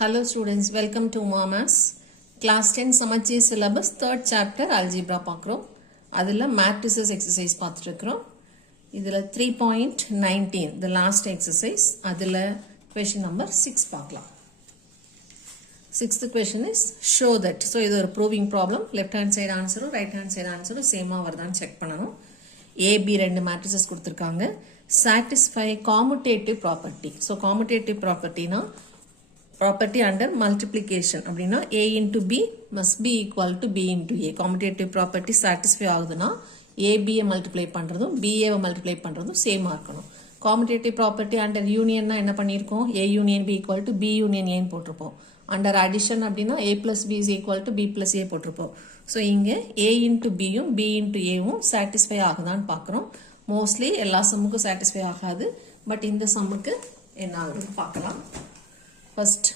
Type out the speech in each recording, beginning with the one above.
Hello students, welcome to Mamas. Class 10 Samacheer syllabus 3rd chapter Algebra பார்க்கிறோம். அதில் Matrices exercise பார்த்துருக்கிறோம். இதில் 3.19 the last exercise. அதில் question number 6 பார்க்கலாம். Sixth question is show that. So இது ஒரு proving problem. Left hand side answer right hand side answer சேமா வருதான்னு check பண்ணணும். A, B ரெண்டு matrices கொடுத்திருக்காங்க. Satisfy commutative property. So commutative property na property under multiplication அப்படினா a into b must be equal to b into a. Commutative property satisfy ஆகுதுனா a b multiply பண்றதும் b a multiply பண்றதும் சேமா இருக்கணும். Commutative property under union னா என்ன பண்ணிருக்கோம்? a union b equal to b union a ன்னு போட்டுருப்போம். Under addition அப்படினா a plus b is equal to b plus a போட்டுருப்போம். So இங்க a into b யும் b into a வும் satisfy ஆகுதான்னு பார்க்கிறோம். Mostly எல்லா சம்முக்கும் satisfy ஆகாது. But இந்த சம்முக்கு என்ன ஆகுதுன்னு பார்க்கலாம். First,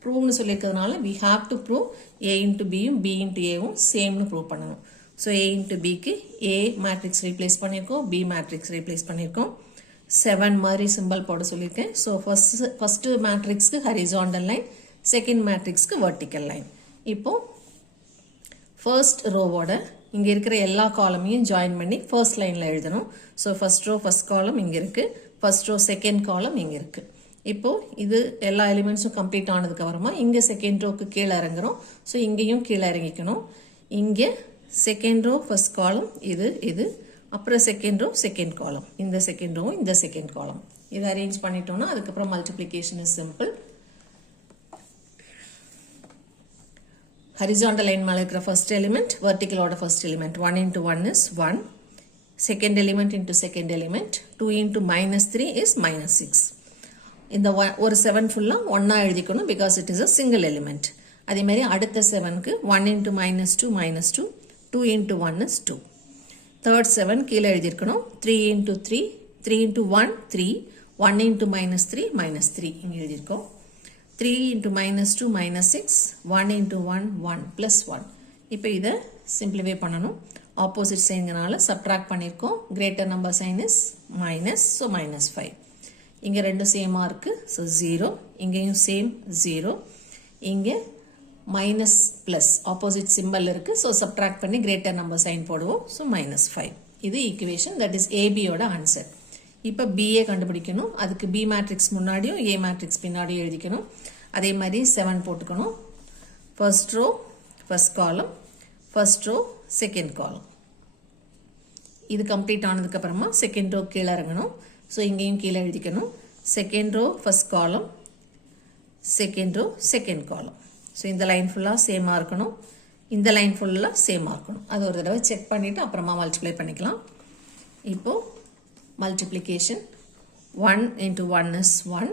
prove னு சொல்லிருக்கிறதுனால we have to prove a into b யும் b into a வும் same னு prove பண்ணணும். So a into b க்கு a matrix replace பண்ணிருக்கோம், b matrix replace பண்ணிருக்கோம். 7 மாதிரி symbol போட சொல்லிருக்கேன். So first matrix க்கு horizontal line, second matrix க்கு vertical line. இப்போ first row ஓட இங்க இருக்கிற எல்லா காலமையும் ஜாயின் பண்ணி first lineல எழுதணும். So first row first column இங்க இருக்கு, first row second column இங்க இருக்கு. இப்போ இது எல்லா எலிமெண்ட்ஸும் கம்ப்ளீட் ஆனதுக்கு அப்புறமா இங்க செகண்ட் ரோக்கு கீழ இறங்குறோம். சோ இங்கேயும் கீழ இறங்கிக்கணும். இங்க செகண்ட் ரோ ஃபர்ஸ்ட் காலம் இது அப்புறம் செகண்ட் ரோ செகண்ட் காலம். இந்த செகண்ட் ரோ இந்த செகண்ட் காலம். இத அரேஞ்ச் பண்ணிட்டோம்னா அதுக்கு அப்புறம் multiplication is simple. Horizontal line மேல இருக்கிற ஃபர்ஸ்ட் எலிமெண்ட் வெர்டிகல் ஓட first element 1 into 1 is 1. Second element into second element 2 into -3 is -6. இந்த ஒரு 7 ஃபுல்லா ஒண்ணா எழுதிக்கணும் because it is a single element. அதே மாதிரி அடுத்த 7க்கு 1 into -2 -2 2 into 1 is 2. Third 7 கீழ எழுதிஇருக்கணும் 3 into 3 3 into 1 3 1 into -3 -3 இங்க எழுதிருக்கோம். 3 into -2 -6 1 into 1 1 plus 1. இப்போ இத சிம்பிளிஃபை பண்ணனும். ஆப்போசிட் சைன்ங்கனால சப்ட்ராக்ட் பண்ணிருக்கோம். Greater number sign is minus, so -5. இங்க ரெண்டு சேமா இருக்கு. So 0. இங்கேயும் சேம் 0. இங்க மைனஸ் பிளஸ் ஆப்போசிட் சிம்பல் இருக்கு. So சப்ட்ராக்ட் பண்ணி கிரேட்டர் நம்பர் சைன் போடுவோம். So -5. இது ஈக்குவேஷன், தட் இஸ் AB யோட ஆன்சர். இப்போ BA கண்டுபிடிக்கணும். அதுக்கு B மேட்ரிக்ஸ் முன்னாடியும் A மேட்ரிக்ஸ் பின்னாடியும் எழுதிக்கணும். அதே மாதிரி 7 போட்டுக்கணும். First row first column, first row second column. இது கம்ப்ளீட் ஆனதுக்கு அப்புறமா செகண்ட் ரோ கீழ இறங்கணும். So இங்கேயும் கீழ எழுதிக்கணும். Second row first column, second row second column. So இந்த லைன் ஃபுல்லா சேமா இருக்கணும், இந்த லைன் ஃபுல்லா சேமா இருக்கணும். அது ஒரு தடவை செக் பண்ணிட்டு அப்புறமா மல்டிப்ளை பண்ணிக்கலாம். இப்போ multiplication 1 into 1 is 1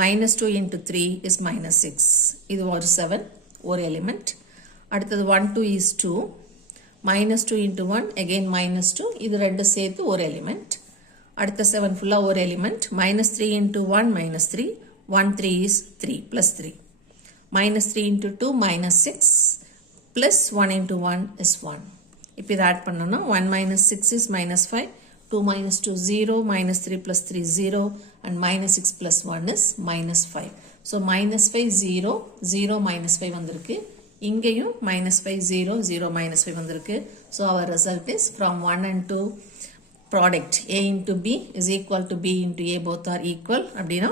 -2 into 3 is -6. இது ஒரு 7 ஒரு எலிமெண்ட். அடுத்தது 1 2 is 2 -2 into 1 again -2 இது ரெண்டு சேர்த்து ஒரு எலிமெண்ட். அடுத்த 7 ஃபுல்லா ஒரு element. -3 into 1 -3 1 3 is 3 plus 3 -3 into 2 -6 plus 1 into 1 is 1. இப்போ இதை ஆட் பண்ணோம்னா 1 -6 is -5 2 -2 0 -3 plus 3 0 and -6 plus 1 is -5. So -5 0 0 -5 வந்திருக்கு. இங்கேயும் -5 0 0 -5 வந்திருக்கு. So our result is from 1 and 2 product a into b is equal to b into a, both are equal அப்படினா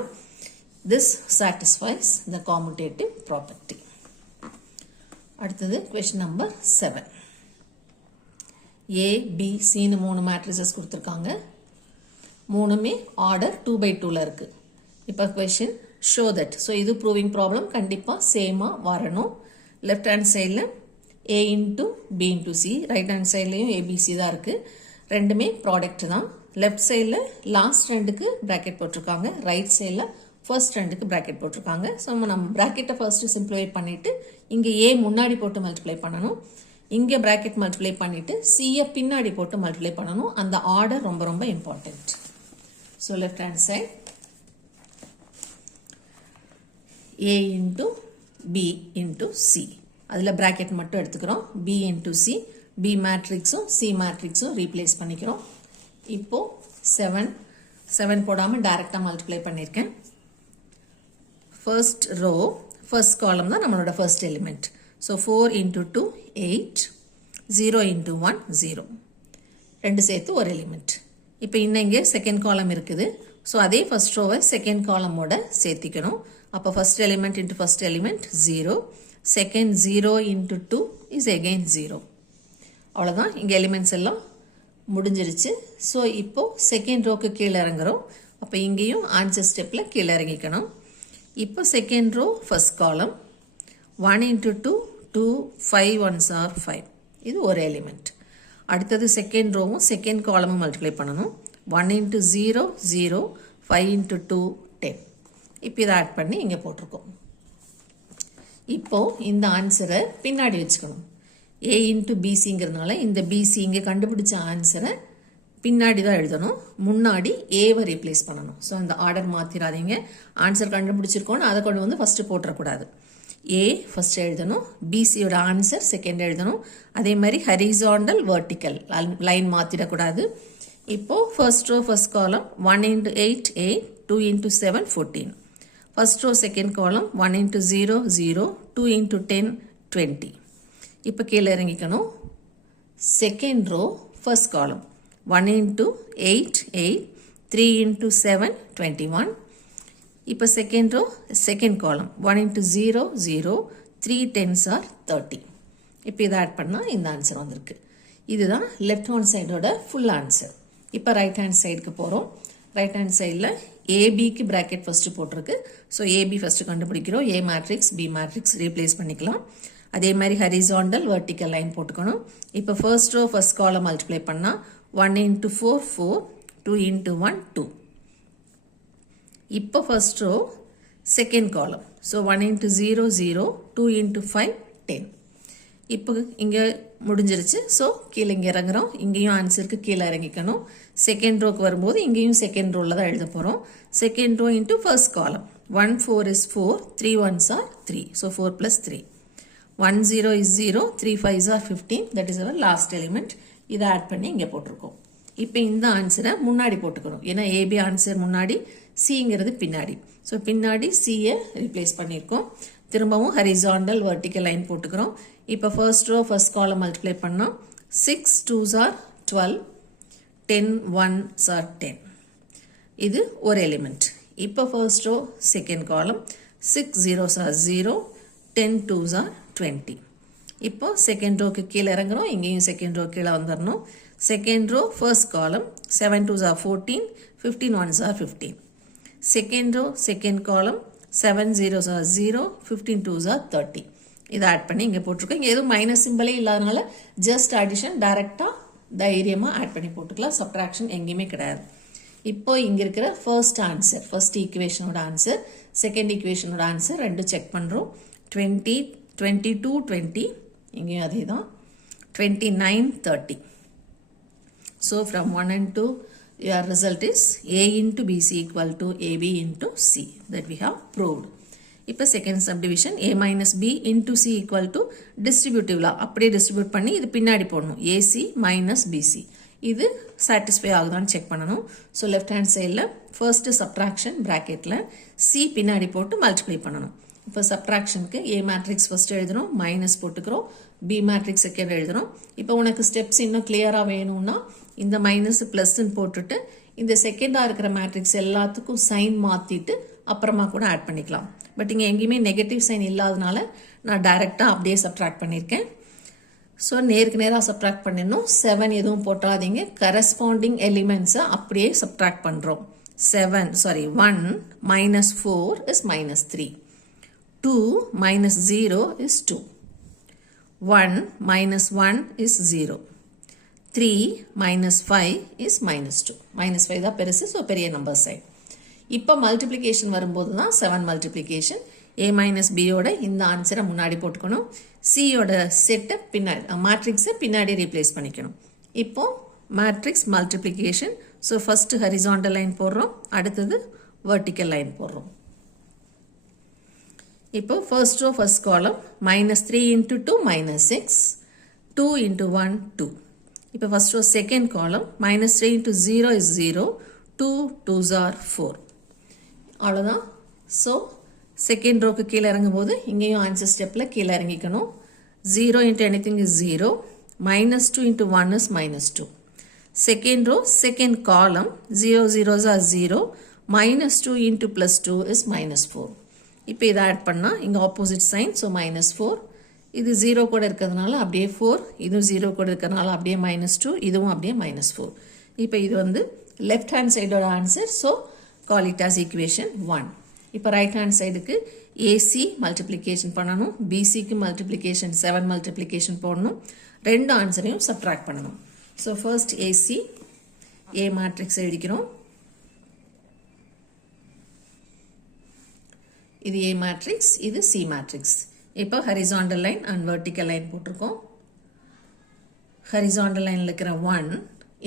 this satisfies the commutative property. அடுத்தது question number 7. a b c னு மூணு matrices கொடுத்திருக்காங்க. மூணுமே order 2 by 2ல இருக்கு. இப்போ question show that. So இது proving problem, கண்டிப்பா சேமா வரணும். left hand sideல a into b into c, right hand sideலயும் abc தான் இருக்கு. ரெண்டுமே ப்ராடக்ட் தான். லெஃப்ட் சைடில் லாஸ்ட் ரெண்டுக்கு பிராக்கெட் போட்டிருக்காங்க, ரைட் சைடில் ஃபர்ஸ்ட் ரெண்டுக்கு பிராக்கெட் போட்டிருக்காங்க. ஸோ நம்ம பிராக்கெட்டை ஃபர்ஸ்ட் சிம்பிளிஃபை பண்ணிட்டு இங்கே ஏ முன்னாடி போட்டு மல்டிப்ளை பண்ணணும். இங்கே பிராக்கெட் மல்டிப்ளை பண்ணிட்டு சியை பின்னாடி போட்டு மல்டிப்ளை பண்ணணும். அந்த ஆர்டர் ரொம்ப ரொம்ப important. So left hand side A into B into C, அதில் பிராக்கெட் மட்டும் எடுத்துக்கிறோம். பி இன்டு சி, B மேட்ரிக்ஸும் C மேட்ரிக்ஸும் ரீப்ளேஸ் பண்ணிக்கிறோம். இப்போ 7 போடாமல் டைரக்டா மல்டிப்ளை பண்ணியிருக்கேன். first row, first column தான் நம்மளோட first element. So 4 into 2, 8, 0 into 1, 0. ரெண்டு சேர்த்து ஒரு எலிமெண்ட். இப்போ இன்னும் இங்கே செகண்ட் காலம் இருக்குது. ஸோ அதே ஃபர்ஸ்ட் ரோவை செகண்ட் காலமோட சேர்த்திக்கணும். அப்போ first element into first element 0. Second 0 into 2 is again 0. அவ்வளோதான், இங்கே எலிமெண்ட்ஸ் எல்லாம் முடிஞ்சிருச்சு. ஸோ இப்போ செகண்ட் ரோக்கு கீழே இறங்குறோம். அப்போ இங்கேயும் ஆன்சர் ஸ்டெப்பில் கீழே இறங்கிக்கணும். இப்போ செகண்ட் ரோ ஃபர்ஸ்ட் காலம் 1 into 2, 2, 5 ones are 5. இது ஒரு எலிமெண்ட். அடுத்தது செகண்ட் ரோவும் செகண்ட் காலமும் மல்டிப்ளை பண்ணணும். 1 into 0, 0, 5 into 2, 10. இப்போ இதை ஆட் பண்ணி இங்கே போட்டிருக்கோம். இப்போ இந்த ஆன்சரை பின்னாடி வச்சுக்கணும். A into BCங்கிறதுனால இந்த BC இங்கே கண்டுபிடிச்ச ஆன்சரை பின்னாடி தான் எழுதணும். முன்னாடி ஏவை ரீப்ளேஸ் பண்ணணும். ஸோ இந்த ஆர்டர் மாற்றிடாதீங்க. ஆன்சர் கண்டுபிடிச்சிருக்கோன்னு அதை கொண்டு வந்து ஃபஸ்ட்டு போட்டுறக்கூடாது. A ஃபர்ஸ்ட் எழுதணும், பிசியோட ஆன்சர் செகண்ட் எழுதணும். அதே மாதிரி ஹரிசாண்டல் வெர்டிக்கல் லைன் மாற்றிடக்கூடாது. இப்போ ஃபர்ஸ்ட் ரோ ஃபர்ஸ்ட் காலம் 1 into 8, 8, 2 into 7, 14. First row second column 1 into 0, 0, 2 into 10, 20. இப்போ கீழே இறங்கிக்கணும். செகண்ட் ரோ ஃபர்ஸ்ட் காலம் 1 into 8, 8, 3 into 7, 21. இப்போ second row second column 1 into 0, 0, 3 10s are 30. இப்போ இதை ஆட் பண்ணால் இந்த ஆன்சர் வந்திருக்கு. இதுதான் லெஃப்ட் ஹேண்ட் சைடோட ஃபுல் ஆன்சர். இப்போ ரைட் ஹேண்ட் சைடுக்கு போகிறோம். ரைட் ஹேண்ட் சைடில் ஏபிக்கு ப்ராக்கெட் ஃபஸ்ட்டு போட்டிருக்கு. ஸோ ஏபி ஃபஸ்ட்டு கண்டுபிடிக்கிறோம். A matrix B matrix replace பண்ணிக்கலாம். அதே மாதிரி ஹரிசாண்டல் வெர்டிக்கல் லைன் போட்டுக்கணும். இப்போ first row first column multiply பண்ணால் 1 into 4, 4, 2 into 1, 2. இப்போ first row second column. So 1 into 0, 0, 2 into 5, 10. இப்போ இங்கே முடிஞ்சிருச்சு. ஸோ கீழே இங்கே இறங்குறோம். இங்கேயும் ஆன்சருக்கு கீழே இறங்கிக்கணும். செகண்ட் ரோக்கு வரும்போது இங்கேயும் செகண்ட் ரோவில் தான் எழுத போகிறோம். Second rho into first column 1 4 is 4, 3 1s are 3. So 4 plus 3. 1 0 is 0, 3 5s are 15. That is our last element. இதை ஆட் பண்ணி இங்கே போட்டிருக்கோம். இப்போ இந்த ஆன்சரை முன்னாடி போட்டுக்கணும். ஏன்னா ஏபி ஆன்சர் முன்னாடி, சிங்கிறது பின்னாடி. ஸோ பின்னாடி சியை ரீப்ளேஸ் பண்ணியிருக்கோம். திரும்பவும் ஹரிசாண்டல் வெர்டிக்கல் லைன் போட்டுக்கிறோம். இப்போ first row first column multiply பண்ணோம். 6 2s are 12, 10 1s are 10. இது ஒரு எலிமெண்ட். இப்போ ஃபர்ஸ்ட் ரோ செகண்ட் காலம் 6 0s are 0, 10 2s are 20. இப்போ செகண்ட் ரோக்கு கீழே இறங்குறோம். இங்கேயும் செகண்ட் ரோ கீழே வந்துடணும். செகண்ட் ரோ ஃபர்ஸ்ட் காலம் 7 2s are 14, 15 1s are 15. Second row second column 7 0s are 0, 15 2s are 30. இதை ஆட் பண்ணி இங்கே போட்டிருக்கோம். இங்கே எதுவும் மைனஸ் சிம்பிளே இல்லாதனால ஜஸ்ட் அடிஷன் டைரெக்டாக தைரியமாக ஆட் பண்ணி போட்டுக்கலாம். சப்ட்ராக்ஷன் எங்கேயுமே கிடையாது. இப்போ இங்கே இருக்கிற ஃபர்ஸ்ட் ஆன்சர், ஃபர்ஸ்ட் ஈக்குவேஷனோட ஆன்சர், செகண்ட் ஈக்குவேஷனோட ஆன்சர் ரெண்டும் செக் பண்ணுறோம். 20, 22, 20. இங்கேயும் அதே தான். 29, 30. So from 1 and 2, your result is A into BC equal to AB into C. That we have proved. இப்போ second subdivision A minus B into C equal to distributive law. அப்படியே distribute பண்ணி இது பின்னாடி போடணும். AC minus BC. இது satisfy ஆகுதான்னு check பண்ணணும். So left hand சைடில் ஃபர்ஸ்ட் சப்ட்ராக்ஷன் ப்ராக்கெட்டில் C பின்னாடி போட்டு மல்டிப்ளை பண்ணணும். இப்போ சப்ட்ராக்ஷனுக்கு A மேட்ரிக்ஸ் ஃபர்ஸ்ட் எழுதணும், மைனஸ் போட்டுக்கிறோம். B மேட்ரிக்ஸ் செகண்ட் எழுதணும். இப்போ உனக்கு ஸ்டெப்ஸ் இன்னும் கிளியராக வேணும்னா இந்த மைனஸ் ப்ளஸ்ன்னு போட்டுட்டு இந்த செகண்டாக இருக்கிற மேட்ரிக்ஸ் எல்லாத்துக்கும் சைன் மாற்றிட்டு அப்புறமா கூட ஆட் பண்ணிக்கலாம். பட் இங்கே எங்கேயுமே நெகட்டிவ் சைன் இல்லாதனால நான் டைரெக்டாக அப்படியே சப்ட்ராக்ட் பண்ணியிருக்கேன். ஸோ நேருக்கு நேராக சப்ட்ராக்ட் பண்ணிடணும். 7 எதுவும் போட்டாதீங்க. கரஸ்பாண்டிங் எலிமெண்ட்ஸை அப்படியே சப்ட்ராக்ட் பண்ணுறோம். 1 minus 4 is minus 3. 2 minus 0 is 2. 1 minus 1 is 0. 3 minus 5 is minus 2. Minus 5 தான் பெருசு, ஸோ பெரிய நம்பர் சைட். இப்போ மல்டிப்ளிகேஷன் வரும்போது தான் 7 மல்டிப்ளிகேஷன். A minus B யோட இந்த ஆன்சரை முன்னாடி போட்டுக்கணும். C யோட செட்டை பின்னாடி, மேட்ரிக்ஸை பின்னாடி ரீப்ளேஸ் பண்ணிக்கணும். இப்போ matrix multiplication. So first horizontal line போடுறோம், அடுத்தது வெர்டிக்கல் லைன் போடுறோம். இப்போ ஃபர்ஸ்ட் ரோ ஃபர்ஸ்ட் காலம் -3 into 2 -6, 2 into 1 2. இப்போ ஃபர்ஸ்ட் ரோ செகண்ட் காலம் -3 into 0 is 0, 2 2s are 4. அவ்வளோதான். ஸோ செகண்ட் ரோக்கு கீழே இறங்கும்போது இங்கேயும் ஆன்சர் ஸ்டெப்பில் கீழே இறங்கிக்கணும். 0 into anything is 0. -2 into 1 is -2. Second row, second column, 0 zeros are 0. -2 into +2 is -4. இப்போ இதை ஆட் பண்ணால் இங்கே ஆப்போசிட் சைன், ஸோ -4. இது 0 கூட இருக்கிறதுனால அப்படியே 4, இதுவும் 0 கூட இருக்கிறதுனால அப்படியே -2, இதுவும் அப்படியே -4. இப்போ இது வந்து லெஃப்ட் ஹேண்ட் சைடோட answer, so call it as equation 1. இப்போ ரைட் ஹேண்ட் சைடுக்கு ஏசி மல்டிப்ளிகேஷன் பண்ணணும், பிசிக்கு மல்டிப்ளிகேஷன் 7 மல்டிப்ளிகேஷன் போடணும், ரெண்டு ஆன்சரையும் சப்ட்ராக்ட் பண்ணணும். So first AC, A matrix எழுதிக்கிறோம். இது ஏ மேட்ரிக்ஸ், இது சி மேட்ரிக்ஸ். இப்போ horizontal line and vertical line போட்டிருக்கோம். ஹரிசாண்டல் லைனில் இருக்கிற 1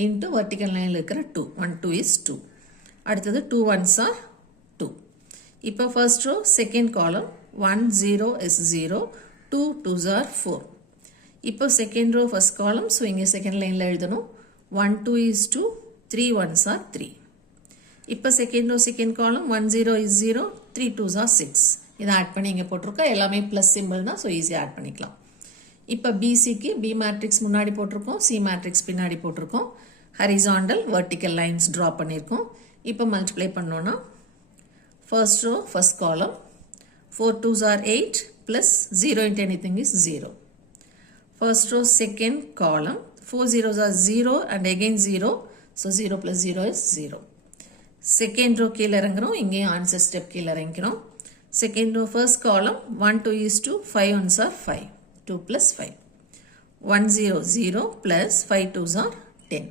இன்ட்டு வெர்டிக்கல் லைனில் இருக்கிற 2. 1 2 is 2. அடுத்தது 2 1s are 2. இப்போ first row second column 1 0 is 0, 2 2s are 4. இப்போ second row first column, so இங்கே செகண்ட் லைனில் எழுதணும் 1 2 is 2, 3 1s are 3. இப்போ second row second column 1 0 is 0, 3 2s are 6. இதை ஆட் பண்ணி இங்கே போட்டிருக்கோம். எல்லாமே ப்ளஸ் சிம்பிள் தான், ஸோ ஈஸியாக ஆட் பண்ணிக்கலாம். இப்போ பிசிக்கு பி மேட்ரிக்ஸ் முன்னாடி போட்டிருக்கோம், சி மேட்ரிக்ஸ் பின்னாடி போட்டிருக்கோம். ஹரிசாண்டல் வெர்டிக்கல் லைன்ஸ் ட்ரா பண்ணியிருக்கோம். இப்போ மல்டிப்ளை பண்ணோன்னா ஃபர்ஸ்ட் ரோ ஃபர்ஸ்ட் காலம் 4 2s are 8 plus 0 into anything is 0. First row second column 4 zeros are 0 and again 0, so 0 plus 0 is 0. Second row கீழே இறங்குறோம், இங்கேயும் ஆன்சர் ஸ்டெப் கீழே இறங்கிக்கிறோம். Second row first column 1 2 is 2, 5 1s are 5, 2 plus 5. 1 0 0 plus 5 2s are 10.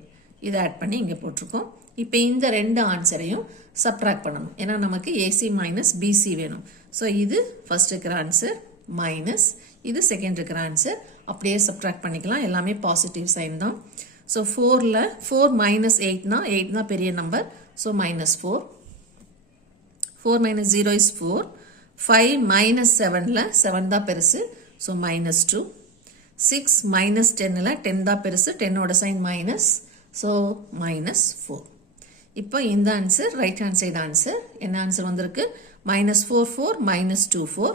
இதை add பண்ணி இங்கே போட்டிருக்கோம். இப்போ இந்த ரெண்டு ஆன்சரையும் சப்ட்ராக்ட் பண்ணணும், ஏன்னா நமக்கு ஏசி மைனஸ் பிசி வேணும். ஸோ இது ஃபர்ஸ்ட் இருக்கிற ஆன்சர் மைனஸ், இது செகண்ட் இருக்கிற ஆன்சர். அப்படியே சப்ட்ராக்ட் பண்ணிக்கலாம், எல்லாமே பாசிட்டிவ் சைன் தான். ஸோ 4ல் 4 minus 8னா 8 தான் பெரிய number, so -4. 4 minus 0 is 4. 5 minus 7ல் 7 தான் பெருசு, ஸோ -2. 6 minus 10ல் 10 தான் பெருசு, 10ஓட சைன் மைனஸ், ஸோ -4. இப்போ இந்த answer right hand side answer என்ன ஆன்சர் வந்திருக்கு? -4 4 -2 4.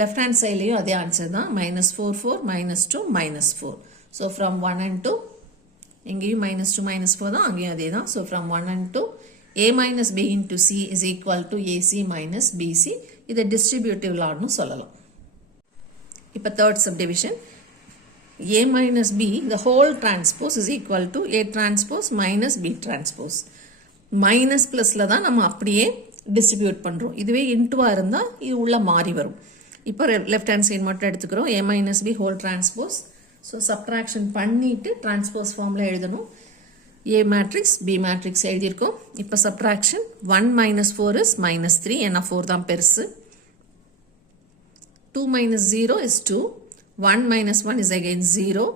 லெஃப்ட் ஹேண்ட் சைட்லேயும் அதே ஆன்சர் தான், -4 4 -2 -4. ஸோ ஃப்ரம் 1 and 2, இங்கேயும் -2 -4 தான், அங்கேயும் அதே தான். So from 1 and 2 a minus b into c is equal to ac minus bc. இதை டிஸ்ட்ரிபியூட்டிவ் லான்னு சொல்லலாம். இப்போ third subdivision a minus b the whole transpose is equal to a transpose minus b transpose. Minus ப்ளஸில் தான் நம்ம அப்படியே distribute பண்ணுறோம். இதுவே இன்ட்டுவாக இருந்தால் இது உள்ள மாறி வரும். இப்போ லெஃப்ட் ஹேண்ட் சைடு மட்டும் எடுத்துக்கிறோம், a minus b whole transpose. So subtraction பண்ணிவிட்டு டிரான்ஸ்போஸ் ஃபார்மில் எழுதணும். A மேட்ரிக்ஸ் பி மேட்ரிக்ஸ் எழுதியிருக்கோம். இப்போ சப்ட்ராக்ஷன் 1 minus 4 is -3, ஏன்னா 4 தான் பெருசு. 2 minus 0 is 2. 1 minus 1 is again 0.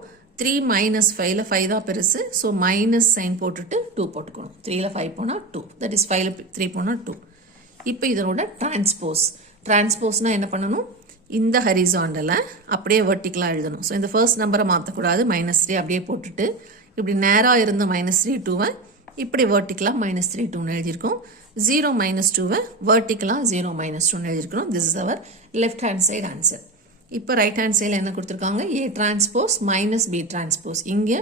3 minus 5ல் 5 தான் பெருசு, ஸோ மைனஸ் சைன் போட்டுட்டு 2 போட்டுக்கணும். 3ல் 5 போனால் 2, தட் இஸ் 5ல் 3 போனால் 2. இப்போ இதனோட டிரான்ஸ்போஸ்னால் என்ன பண்ணணும்? இந்த ஹரிசாண்டலை அப்படியே வெர்டிக்கலாக எழுதணும். ஸோ இந்த ஃபர்ஸ்ட் நம்பரை மாற்றக்கூடாது, -3 அப்படியே போட்டுட்டு இப்படி நேராக இருந்த -3 2வை இப்படி வெர்டிக்கலாக -3 2ன்னு எழுதியிருக்கோம். 0 -2வை வெர்டிக்கலாக 0 -2ன்னு எழுதியிருக்கிறோம். This is our left hand side answer. இப்போ ரைட் ஹேண்ட் சைடில் என்ன கொடுத்துருக்காங்க? A transpose minus B transpose. இங்கே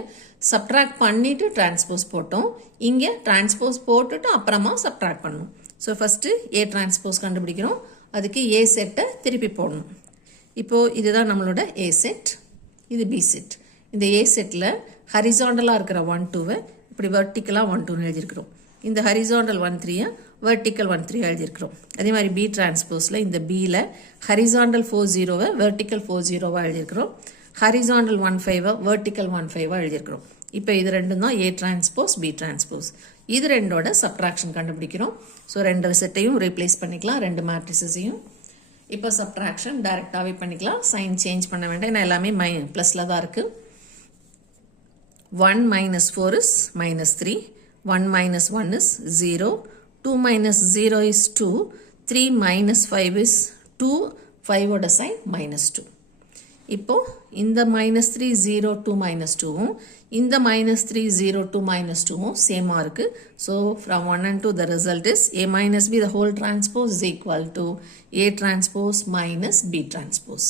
சப்ட்ராக்ட் பண்ணிட்டு டிரான்ஸ்போஸ் போட்டோம், இங்கே டிரான்ஸ்போஸ் போட்டுட்டு அப்புறமா சப்ட்ராக்ட் பண்ணணும். ஸோ ஃபஸ்ட்டு ஏ டிரான்ஸ்போஸ் கண்டுபிடிக்கிறோம், அதுக்கு ஏ செட்டை திருப்பி போடணும். இப்போது இதுதான் நம்மளோட ஏ செட், இது பி செட். இந்த ஏ செட்டில் ஹரிசாண்டலாக இருக்கிற 1 2வை இப்படி வெர்டிக்கலாக 1 2ன்னு எழுதியிருக்கிறோம். இந்த ஹரிசாண்டல் 1 3யை வெர்டிக்கல் 1 3 எழுதியிருக்கிறோம். அதே மாதிரி பி டிரான்ஸ்போஸில் இந்த பியில் ஹரிசாண்டல் 4 0வை வெர்டிக்கல் 4 0வா எழுதியிருக்கிறோம். ஹரிசாண்டல் 1 5வை வெர்டிக்கல் 1 5வா எழுதியிருக்கிறோம். இப்போ இது ரெண்டும் தான் ஏ டிரான்ஸ்போஸ் பி டிரான்ஸ்போஸ். இது ரெண்டோட சப்ட்ராக்ஷன் கண்டுபிடிக்கிறோம். ஸோ ரெண்டு செட்டையும் ரீப்ளேஸ் பண்ணிக்கலாம், ரெண்டு மேட்ரிசஸையும். இப்போ சப்ட்ராக்ஷன் டைரெக்டாகவே பண்ணிக்கலாம், சைன் சேஞ்ச் பண்ண வேண்டாம், ஏன்னா எல்லாமே ப்ளஸில் தான் இருக்குது. 1 minus 4 is -3. 1 minus 1 is 0. 2 minus 0 is 2. 3 minus 5 is 2. 5 ஓட சைன் -2. இப்போ இந்த -3 0 2 -2 இந்த -3 0 2 -2 சேமா இருக்கு. So from 1 and 2 the result is A minus B the whole transpose is equal to A transpose minus B transpose.